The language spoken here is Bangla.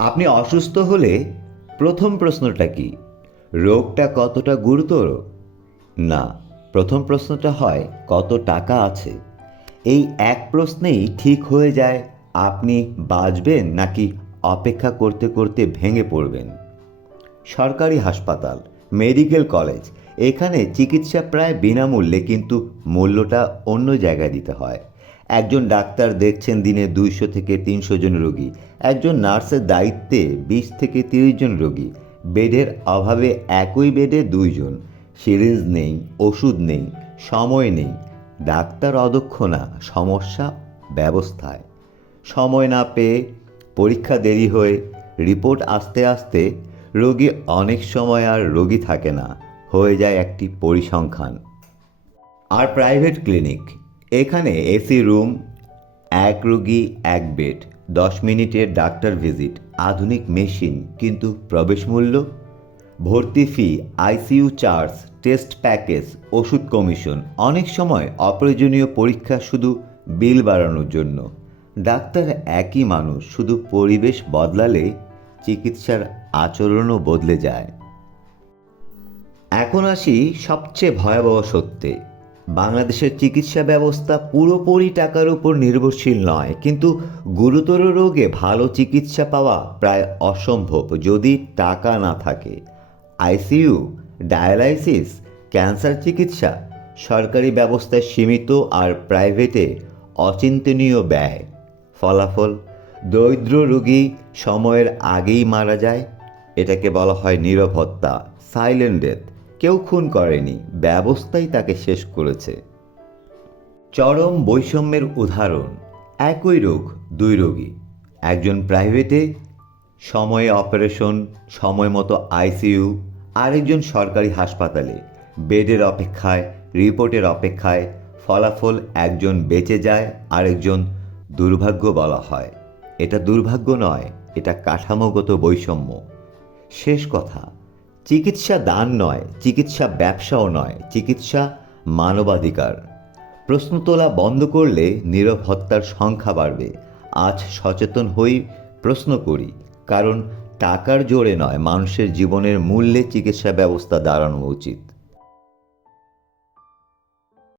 আপনি অসুস্থ হলে প্রথম প্রশ্নটা কি? রোগটা কতটা গুরুতর? না, প্রথম প্রশ্নটা হয় কত টাকা আছে। এই এক প্রশ্নেই ঠিক হয়ে যায় আপনি বাঁচবেন নাকি অপেক্ষা করতে করতে ভেঙে পড়বেন। সরকারি হাসপাতাল, মেডিকেল কলেজ, এখানে চিকিৎসা প্রায় বিনামূল্যে, কিন্তু মূল্যটা অন্য জায়গায় দিতে হয়। একজন ডাক্তার দেখছেন দিনে 200 থেকে 300 জন রোগী। একজন নার্সের দায়িত্বে 20 থেকে 30 জন রোগী। বেডের অভাবে একই বেডে 2 জন। সিরিঞ্জ নেই, ওষুধ নেই, সময় নেই। ডাক্তার অদক্ষ না, সমস্যা ব্যবস্থায়। সময় না পেয়ে, পরীক্ষা দেরি হয়ে, রিপোর্ট আসতে আসতে রোগী অনেক সময় আর রোগী থাকে না, হয়ে যায় একটি পরিসংখ্যান। আর প্রাইভেট ক্লিনিক, এখানে এসি রুম, এক রোগী এক বেড, 10 মিনিটের ডাক্তার ভিজিট, আধুনিক মেশিন, কিন্তু প্রবেশ মূল্য, ভর্তি ফি, আইসিইউ চার্জ, টেস্ট প্যাকেজ, ওষুধ কমিশন, অনেক সময় অপ্রয়োজনীয় পরীক্ষা শুধু বিল বাড়ানোর জন্য। ডাক্তার একই মানুষ, শুধু পরিবেশ বদলালে চিকিৎসার আচরণও বদলে যায়। এখন আসি সবচেয়ে ভয়াবহ সত্যে। বাংলাদেশের চিকিৎসা ব্যবস্থা পুরোপুরি টাকার উপর নির্ভরশীল নয়, কিন্তু গুরুতর রোগে ভালো চিকিৎসা পাওয়া প্রায় অসম্ভব যদি টাকা না থাকে। আইসিইউ, ডায়ালাইসিস, ক্যান্সার চিকিৎসা সরকারি ব্যবস্থায় সীমিত, আর প্রাইভেটে অচিন্তনীয় ব্যয়। ফলাফল, দরিদ্র রোগী সময়ের আগেই মারা যায়। এটাকে বলা হয় নীরব হত্যা, সাইলেন্ট ডেথ। কেউ খুন করেনি, ব্যবস্থাই তাকে শেষ করেছে। চরম বৈষম্যের উদাহরণ, একই রোগ, দুই রোগী। একজন প্রাইভেটে, সময়ে অপারেশন, সময় মতো আইসিইউ, আরেকজন সরকারি হাসপাতালে, বেডের অপেক্ষায়, রিপোর্টের অপেক্ষায়। ফলাফল, একজন বেঁচে যায়, আরেকজন দুর্ভাগ্য বলা হয়। এটা দুর্ভাগ্য নয়, এটা কাঠামোগত বৈষম্য। শেষ কথা, চিকিৎসা দান নয়, চিকিৎসা ব্যবসাও নয়, চিকিৎসা মানবাধিকার। প্রশ্ন তোলা বন্ধ করলে নীরব হত্যার সংখ্যা বাড়বে। আজ সচেতন হই, প্রশ্ন করি, কারণ টাকার জোরে নয়, মানুষের জীবনের মূল্যে চিকিৎসা ব্যবস্থা দাঁড়ানো উচিত।